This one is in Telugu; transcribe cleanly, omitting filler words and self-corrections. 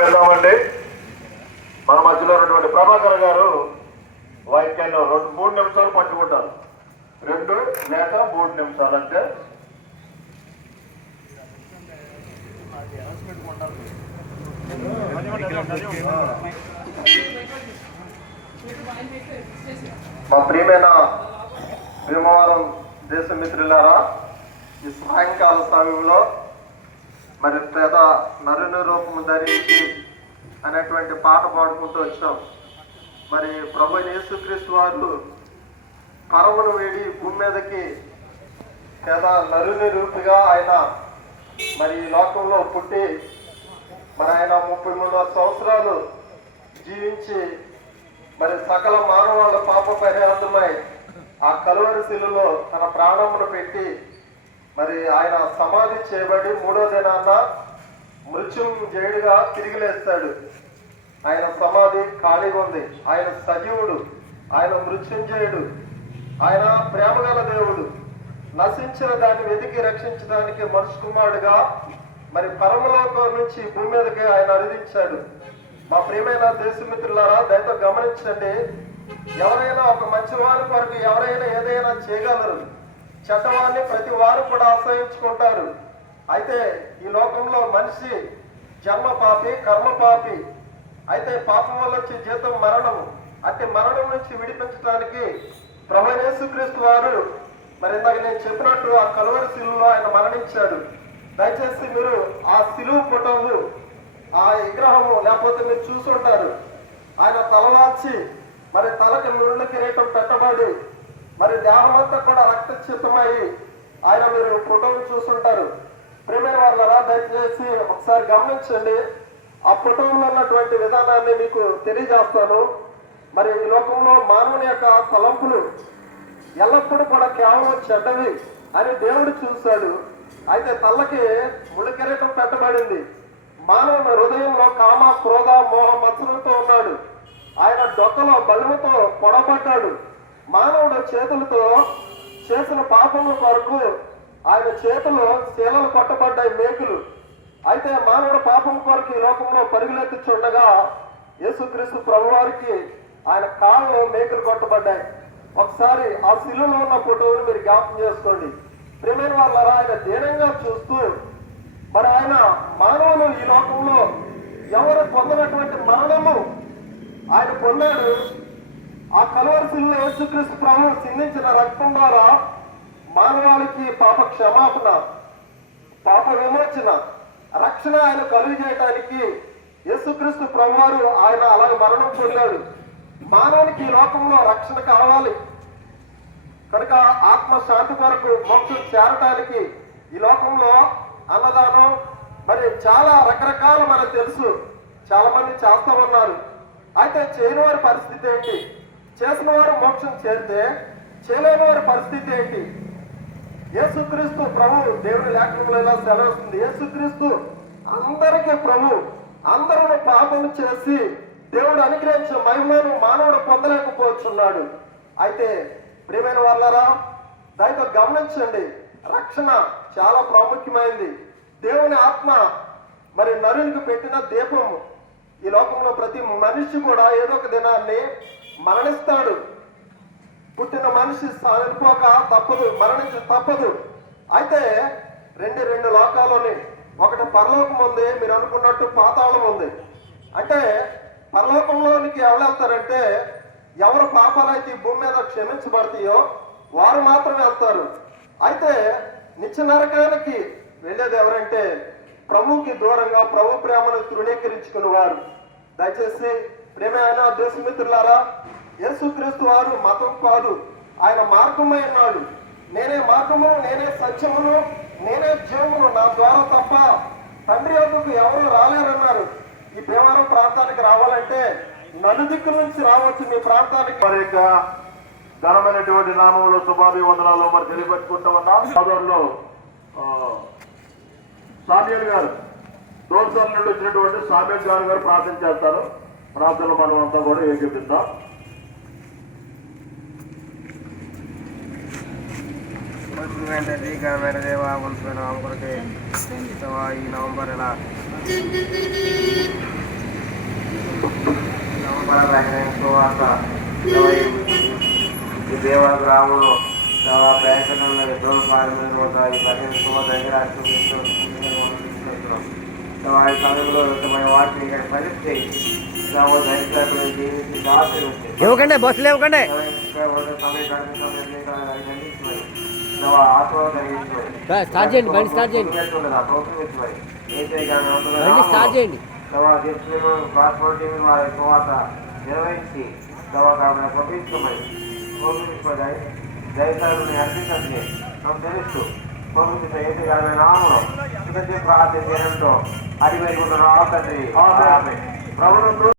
వెళ్దామండి. మన మధ్యలో ఉన్నటువంటి ప్రభాకర్ గారు వాక్యాల్లో 2-3 నిమిషాలు పట్టుకుంటారు. 2 లేక 3 నిమిషాలు అంటే మా ప్రియమైన భీమవరం దేశమిత్రులారా, ఈ సాయంకాల సమయంలో మరి పేద నరుని రూపము ధరించి అనేటువంటి పాట పాడుకుంటూ వచ్చాం. మరి ప్రభు యేసుక్రీస్తు వారు పరమును వేడి భూమి మీదకి పేద నరుని రూపుగా ఆయన మరి ఈ లోకంలో పుట్టి మరి ఆయన 33 సంవత్సరాలు జీవించి మరి సకల మానవాళ్ళ పాప పరిహార్థమై ఆ కలువరి శిలువలో తన ప్రాణమును పెట్టి మరి ఆయన సమాధి చేయబడి 3వ దినాన మృత్యుంజయుడిగా తిరిగి లేస్తాడు. ఆయన సమాధి ఖాళీగా ఉంది. ఆయన సజీవుడు, ఆయన మృత్యుంజయుడు, ఆయన ప్రేమగల దేవుడు. నశించిన దాన్ని వెతికి రక్షించడానికి మనుషు కుమారుడుగా మరి పరమలోకం నుంచి భూమి మీదకి ఆయన అరుదించాడు. మా ప్రియమైన దేశమిత్రులారా, దయతో గమనించండి. ఎవరైనా ఒక మంచివారి కొరకు ఎవరైనా ఏదైనా చేయగలరు. చెడ్డవారిని ప్రతి వారు కూడా ఆశ్రయించుకుంటారు. అయితే ఈ లోకంలో మనిషి జన్మ పాపి, కర్మ పాపి. అయితే పాపం వల్ల వచ్చే జీతం మరణము. అంటే మరణం నుంచి విడిపించడానికి ప్రభు యేసుక్రీస్తు వారు మరి ఇందాక నేను చెప్పినట్టు ఆ కలువరి శిలువలో ఆయన మరణించాడు. దయచేసి మీరు ఆ శిలువ ఫోటోలు, ఆ విగ్రహము లేకపోతే మీరు చూసుంటారు. ఆయన తలవాల్చి మరి తలకి ముళ్ళ కిరీటం పెట్టబడి మరి దేహమంతా కూడా రక్తచిత్తమై ఆయన మీరు ఫోటోలు చూసుంటారు. ప్రియమైన వాళ్ళరా, దయచేసి ఒకసారి గమనించండి. ఆ ఫోటోలో ఉన్నటువంటి విధానాన్ని మీకు తెలియజేస్తాను. మరి ఈ లోకంలో మానవుని యొక్క తలంపులు ఎల్లప్పుడూ కూడా కేవలం చెడ్డవి అని దేవుడు చూశాడు. అయితే తల్లకి ముళ్ళ కిరీటం పెట్టబడింది. మానవుని హృదయంలో కామ, క్రోధ, మోహ మత్సరంతో ఉన్నాడు. ఆయన డొక్కలో బలుముతో పొడబడ్డాడు. మానవుడు చేతులతో చేసిన పాపముల కొరకు ఆయన చేతులు శీలలు కొట్టబడ్డాయి, మేకులు. అయితే మానవుడు పాపం కొరకు ఈ లోకంలో పరుగులెత్తుచుండగా యేసుక్రీస్తు ప్రభువారికి ఆయన కాళ్ళు మేకులు కొట్టబడ్డాయి. ఒకసారి ఆ శిలువలో ఉన్న ఫోటోని మీరు జ్ఞాపకం చేసుకోండి. ప్రియమైన వాళ్ళరా, ఆయన దీనంగా చూస్తూ మరి ఆయన మానవులు ఈ లోకంలో ఎవరు పొందినటువంటి మరణము ఆయన పొందాడు. ఆ కలువరి శిలువలో యేసుక్రీస్తు ప్రభువు సిందించిన రక్తం ద్వారా మానవాళికి పాప క్షమాపణ, పాప విమోచన, రక్షణ ఆయన కలుగు చేయడానికి యేసుక్రీస్తు ప్రభువారు ఆయన అలాగే మరణం పొందాడు. మానవునికి ఈ లోకంలో రక్షణ కావాలి కనుక ఆత్మ శాంతి కొరకు మోక్షం చేరటానికి ఈ లోకంలో అన్నదానం మరి చాలా రకరకాల మనకు తెలుసు, చాలా మంది చేస్తా ఉన్నారు. అయితే చేయని వారి పరిస్థితి ఏంటి? చేసిన వారు మోక్షం చేరితే చేయలేని వారి పరిస్థితి ఏంటి? యేసుక్రీస్తు ప్రభు దేవుని లేఖనంలో ఇలా సెలవుస్తుంది. యేసుక్రీస్తు అందరికీ ప్రభు. అందరూ పాపం చేసి దేవుడు అనుగ్రహించిన మహిమను మానవుడు పొందలేకపోతున్నాడు. అయితే ప్రియమైన వాళ్ళరా, దయతో గమనించండి. రక్షణ చాలా ప్రాముఖ్యమైనది. దేవుని ఆత్మ మరి నరునికి పెట్టిన దీపము. ఈ లోకంలో ప్రతి మనిషి కూడా ఏదో ఒక దినాన్ని మరణిస్తాడు. పుట్టిన మనిషి చనిపోక తప్పదు, మరణించ తప్పదు. అయితే రెండు లోకాలని, ఒకటి పరలోకం ఉంది, మీరు అనుకున్నట్టు పాతాళం ఉంది. అంటే పరలోకంలోనికి ఎవరు వెళ్తారంటే ఎవరు పాపాలైతే ఈ భూమి మీద క్షమించబడతాయో వారు మాత్రమే వెళ్తారు. అయితే నిత్య నరకానికి వెళ్ళేది ఎవరంటే ప్రభువుకి దూరంగా ప్రభు ప్రేమను తృణీకరించుకుని వారు. దయచేసి ప్రేమైన దేశమిత్రులారా, యేసుక్రీస్తు వారు మతం కాదు, ఆయన మార్గమై ఉన్నాడు. నేనే మార్గము, నేనే సత్యమును, నేనే జీవమును, నా ద్వారా తప్ప తండ్రి యొద్దకు ఎవరు రాలేరన్నారు. ఈ భీమవరం ప్రాంతానికి రావాలంటే నలుదిక్కుల నుంచి రావచ్చు మీ ప్రాంతానికి. మరి ఘనమైనటువంటి నామములు శుభాభివందనాలు మరి తెలియపెట్టుకుంటూ ఉన్నాం. సోదరులు సామ్యూల్ గారు, దోర్సల్ నుండి వచ్చినటువంటి సామ్యూల్ గారు ప్రార్థన చేస్తారు. ప్రార్థనలు మనం అంతా కూడా ఏకీపిద్దాం. ఘనమైన దేవా, ఈ నవంబర్ ఎలా తర్వాత ఈ దేవ గ్రామంలో బ్యాంకులలో ఎన్నో కార్యక్రమాలు ఉంటాయి. పర్యటన దగ్గర ఈ సమయంలో వాటిని పరిస్థితి ఇవ్వకండి, బస్సులు ఇవ్వకండి. స్టార్ట్ చేయండి, బండి స్టార్ట్ చేయండి, బండి స్టార్ట్ చేయండి. పాస్పోర్ట్ తర్వాత నిర్వహించి తర్వాత పంపించుకోమని దయచేసి అర్పించండి. నాకు తెలుసు పంపించే నామం ప్రార్థన చేయడంతో అడిగి తండ్రి ప్రభుత్వం